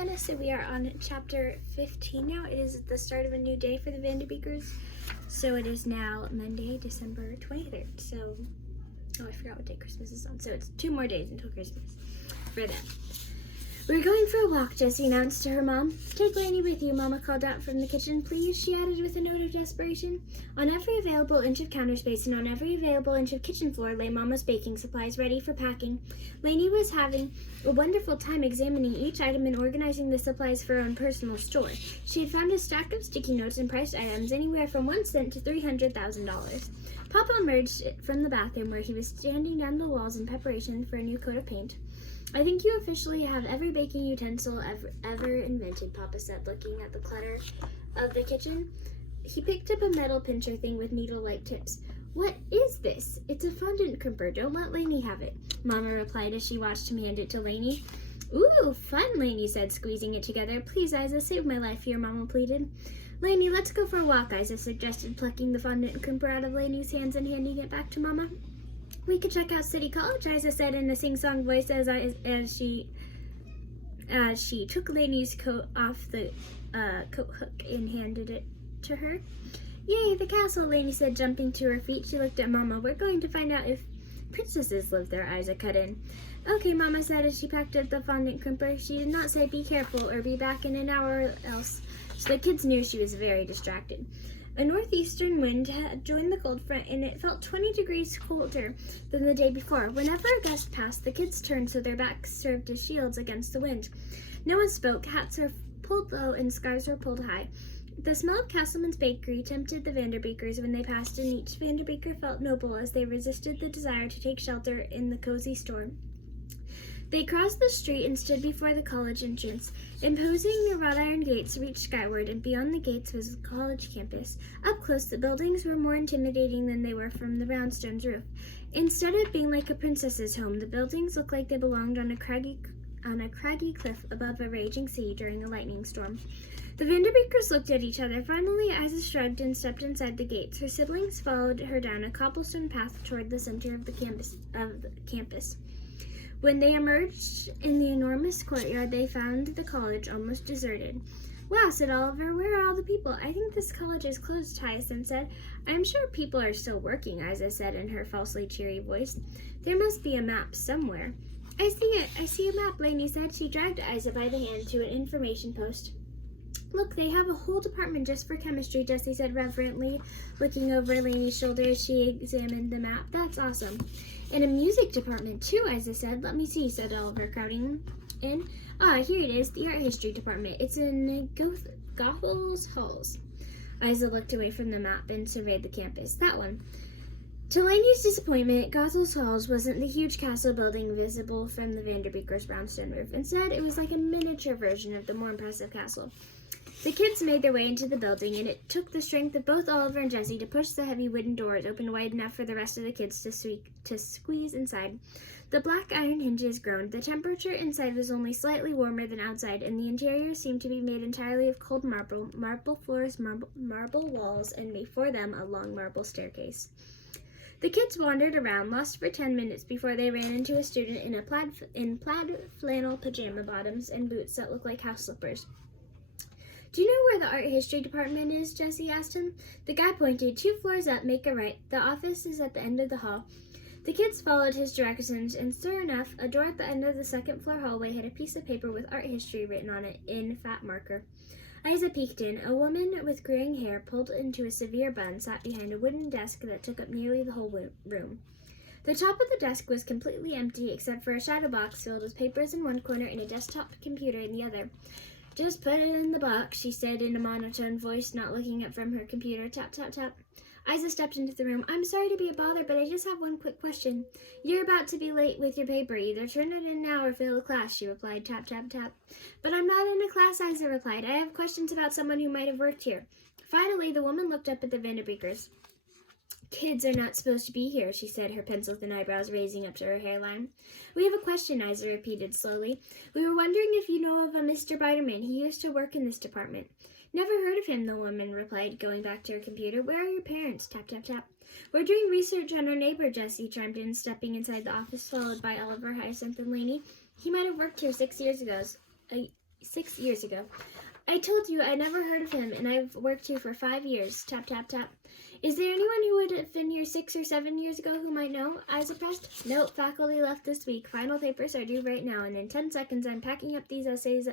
Hannah. So we are on chapter 15 now. It is the start of a new day for the Vanderbeekers. So it is now Monday, December 23rd. So, I forgot what day Christmas is on. So it's 2 more days until Christmas for them. We're going for a walk, Jessie announced to her mom. Take Lainey with you, Mama called out from the kitchen. Please, she added with a note of desperation. On every available inch of counter space and on every available inch of kitchen floor lay Mama's baking supplies ready for packing. Lainey was having a wonderful time examining each item and organizing the supplies for her own personal store. She had found a stack of sticky notes and priced items anywhere from 1 cent to $300,000. Papa emerged from the bathroom where he was standing down the walls in preparation for a new coat of paint. I think you officially have every baking utensil ever invented, Papa said, looking at the clutter of the kitchen. He picked up a metal pincher thing with needle-like tips. What is this? It's a fondant crimper. Don't let Lainey have it, Mama replied as she watched him hand it to Lainey. Ooh, fun, Lainey said, squeezing it together. Please, Isa, save my life here, Mama pleaded. Lainey, let's go for a walk, Isa suggested, plucking the fondant crimper out of Lainey's hands and handing it back to Mama. We could check out City College, Isa said in a sing-song voice as she took Lainey's coat off the coat hook and handed it to her. Yay, the castle, Lainey said, jumping to her feet. She looked at Mama. We're going to find out if princesses live there, Isa cut in. Okay, Mama said as she packed up the fondant crimper. She did not say be careful or be back in an hour or else, so the kids knew she was very distracted. A northeastern wind had joined the cold front, and it felt 20 degrees colder than the day before. Whenever a gust passed, the kids turned so their backs served as shields against the wind. No one spoke. Hats were pulled low and scarves were pulled high. The smell of Castleman's bakery tempted the Vanderbeekers when they passed, and each Vanderbeeker felt noble as they resisted the desire to take shelter in the cozy store. They crossed the street and stood before the college entrance. Imposing wrought iron gates reached skyward, and beyond the gates was the college campus. Up close, the buildings were more intimidating than they were from the brownstone's roof. Instead of being like a princess's home, the buildings looked like they belonged on a craggy cliff above a raging sea during a lightning storm. The Vanderbeekers looked at each other. Finally, Isa shrugged and stepped inside the gates. Her siblings followed her down a cobblestone path toward the center of the campus. When they emerged in the enormous courtyard, they found the college almost deserted. Wow, said Oliver, where are all the people? I think this college is closed, Hyacinth said. I'm sure people are still working, Isa said in her falsely cheery voice. There must be a map somewhere. I see it. I see a map, Lainey said. She dragged Isa by the hand to an information post. Look, they have a whole department just for chemistry, Jessie said reverently, looking over Lainey's shoulder as she examined the map. That's awesome. And a music department, too, Isa said. Let me see, said Oliver, crowding in. Ah, here it is, the art history department. It's in Goethals Halls. Isa looked away from the map and surveyed the campus. That one. To Lainey's disappointment, Goethals Halls wasn't the huge castle building visible from the Vanderbeekers' brownstone roof. Instead, it was like a miniature version of the more impressive castle. The kids made their way into the building, and it took the strength of both Oliver and Jessie to push the heavy wooden doors open wide enough for the rest of the kids to squeeze inside. The black iron hinges groaned. The temperature inside was only slightly warmer than outside, and the interior seemed to be made entirely of cold marble floors, marble walls, and before them a long marble staircase. The kids wandered around, lost for 10 minutes before they ran into a student in plaid flannel pajama bottoms and boots that looked like house slippers. Do you know where the art history department is? Jessie asked him. The guy pointed. 2 floors up, make a right. The office is at the end of the hall. The kids followed his directions, and sure enough, a door at the end of the second floor hallway had a piece of paper with art history written on it in fat marker. Isa peeked in. A woman with graying hair, pulled into a severe bun, sat behind a wooden desk that took up nearly the whole room. The top of the desk was completely empty, except for a shadow box filled with papers in one corner and a desktop computer in the other. Just put it in the box, she said in a monotone voice, not looking up from her computer. Tap, tap, tap. Isa stepped into the room. I'm sorry to be a bother, but I just have one quick question. You're about to be late with your paper. Either turn it in now or fail the class, she replied. Tap, tap, tap. But I'm not in a class, Isa replied. I have questions about someone who might have worked here. Finally, the woman looked up at the Vanderbeekers. Kids are not supposed to be here, she said, her pencil-thin eyebrows raising up to her hairline. We have a question, Isa repeated slowly. We were wondering if you know of a Mr. Biderman. He used to work in this department. Never heard of him, the woman replied, going back to her computer. Where are your parents? Tap, tap, tap. We're doing research on our neighbor, Jessie chimed in, stepping inside the office, followed by Oliver, Hyacinth, and Lainey. He might have worked here 6 years ago. 6 years ago. I told you I never heard of him, and I've worked here for 5 years. Tap, tap, tap. Is there anyone who would have been here 6 or 7 years ago who might know? Isa pressed. Nope, faculty left this week. Final papers are due right now, and in 10 seconds I'm packing up these essays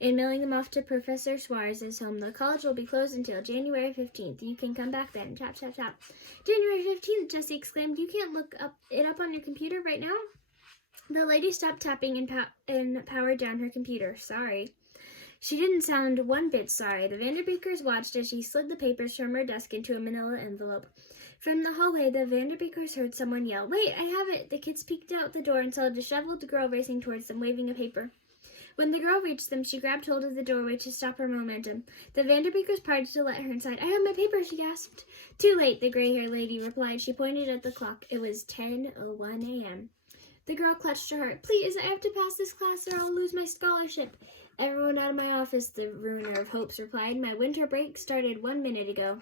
and mailing them off to Professor Suarez's home. The college will be closed until January 15th. You can come back then. Tap, tap, tap. January 15th, Jessie exclaimed. You can't look it up on your computer right now? The lady stopped tapping and powered down her computer. Sorry. She didn't sound one bit sorry. The Vanderbeekers watched as she slid the papers from her desk into a manila envelope. From the hallway, the Vanderbeekers heard someone yell, Wait, I have it! The kids peeked out the door and saw a disheveled girl racing towards them, waving a paper. When the girl reached them, she grabbed hold of the doorway to stop her momentum. The Vanderbeekers parted to let her inside. I have my paper, she gasped. Too late, the gray-haired lady replied. She pointed at the clock. It was 10:01 a.m. The girl clutched her heart. Please, I have to pass this class or I'll lose my scholarship. Everyone out of my office, the ruiner of hopes replied. My winter break started 1 minute ago.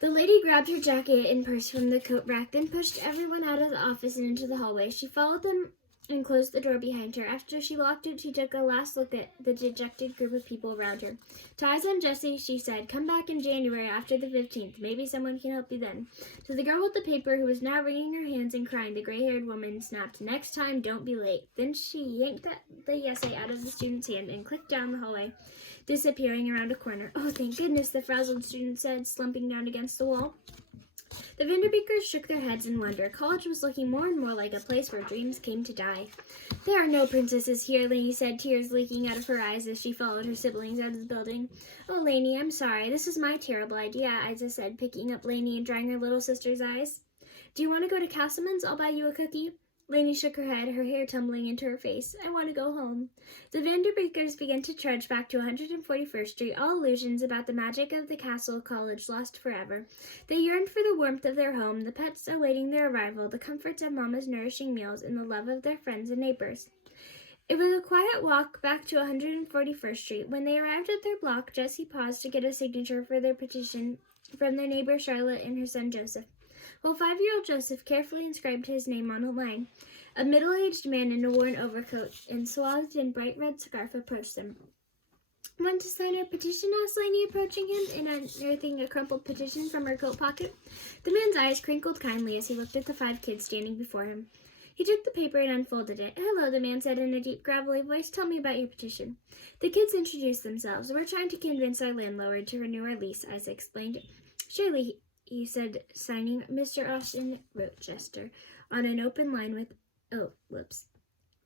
The lady grabbed her jacket and purse from the coat rack, then pushed everyone out of the office and into the hallway. She followed them and closed the door behind her. After she locked it, she took a last look at the dejected group of people around her. To Isa and Jessie, she said, Come back in January after the 15th. Maybe someone can help you then. To the girl with the paper, who was now wringing her hands and crying, the gray-haired woman snapped, Next time, don't be late. Then she yanked the essay out of the student's hand and clicked down the hallway, disappearing around a corner. Oh, thank goodness, the frazzled student said, slumping down against the wall. The Vanderbeekers shook their heads in wonder. College was looking more and more like a place where dreams came to die. There are no princesses here, Lainey said, tears leaking out of her eyes as she followed her siblings out of the building. Oh, Lainey, I'm sorry. This is my terrible idea, Isa said, picking up Lainey and drying her little sister's eyes. Do you want to go to Castleman's? I'll buy you a cookie. Lainey shook her head, her hair tumbling into her face. I want to go home. The Vanderbeekers began to trudge back to 141st Street, all illusions about the magic of the castle college lost forever. They yearned for the warmth of their home, the pets awaiting their arrival, the comforts of Mama's nourishing meals, and the love of their friends and neighbors. It was a quiet walk back to 141st Street. When they arrived at their block, Jessie paused to get a signature for their petition from their neighbor Charlotte and her son Joseph. While 5-year-old Joseph carefully inscribed his name on a line, a middle-aged man in a worn overcoat and swathed in bright red scarf approached them. Want to sign our petition? Asked Lainey, approaching him and unearthing a crumpled petition from her coat pocket. The man's eyes crinkled kindly as he looked at the 5 kids standing before him. He took the paper and unfolded it. Hello, the man said in a deep, gravelly voice. Tell me about your petition. The kids introduced themselves. We're trying to convince our landlord to renew our lease, Isa explained. Surely, he said, signing Mr. Austin Rochester on an open line with...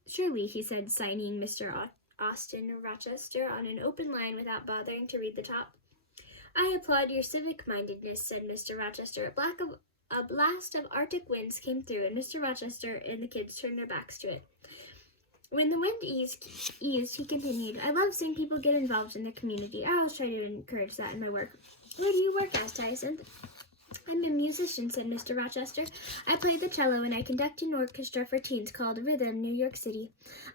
Surely, he said, signing Mr. Austin Rochester on an open line without bothering to read the top. I applaud your civic-mindedness, said Mr. Rochester. A blast of arctic winds came through, and Mr. Rochester and the kids turned their backs to it. When the wind eased, he continued, I love seeing people get involved in their community. I always try to encourage that in my work. Where do you work? Asked Tyson. I'm a musician, said Mr. Rochester. I play the cello and I conduct an orchestra for teens called Rhythm, New York City.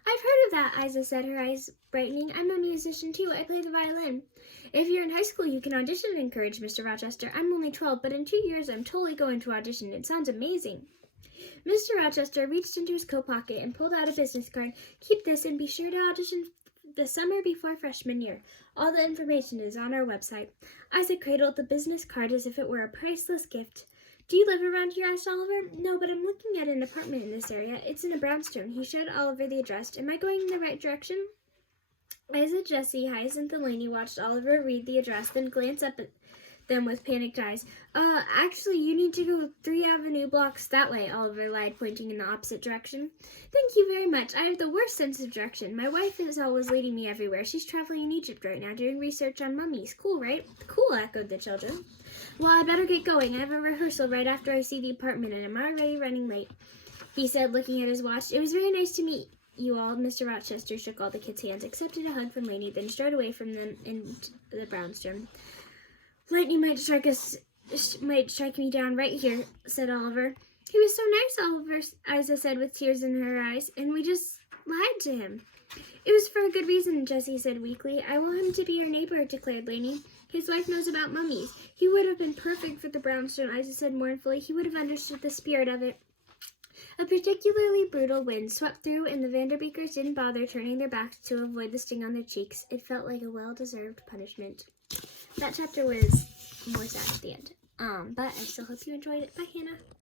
I've heard of that, Isa said, her eyes brightening. I'm a musician too. I play the violin. If you're in high school, you can audition, encouraged Mr. Rochester. I'm only 12, but in 2 years I'm totally going to audition. It sounds amazing. Mr. Rochester reached into his coat pocket and pulled out a business card. Keep this and be sure to audition the summer before freshman year. All the information is on our website. Isaac cradled the business card as if it were a priceless gift. Do you live around here? Asked Oliver. No, but I'm looking at an apartment in this area. It's in a brownstone. He showed Oliver the address. Am I going in the right direction? Isa, Jessie, Hyacinth, and Lainey watched Oliver read the address, then glance up at them with panicked eyes. Actually, you need to go 3 Avenue blocks that way, Oliver lied, pointing in the opposite direction. Thank you very much. I have the worst sense of direction. My wife is always leading me everywhere. She's traveling in Egypt right now, doing research on mummies. Cool, right? Cool, echoed the children. Well, I better get going. I have a rehearsal right after I see the apartment, and I'm already running late, he said, looking at his watch. It was very nice to meet you all. Mr. Rochester shook all the kids' hands, accepted a hug from Lainey, then strode away from them into the brownstone. Lightning might strike me down right here, said Oliver. He was so nice, Oliver, Isa said with tears in her eyes, and we just lied to him. It was for a good reason, Jessie said weakly. I want him to be your neighbor, declared Lainey. His wife knows about mummies. He would have been perfect for the brownstone, Isa said mournfully. He would have understood the spirit of it. A particularly brutal wind swept through, and the Vanderbeekers didn't bother turning their backs to avoid the sting on their cheeks. It felt like a well-deserved punishment. That chapter was more sad at the end. But I still hope you enjoyed it. Bye, Hannah.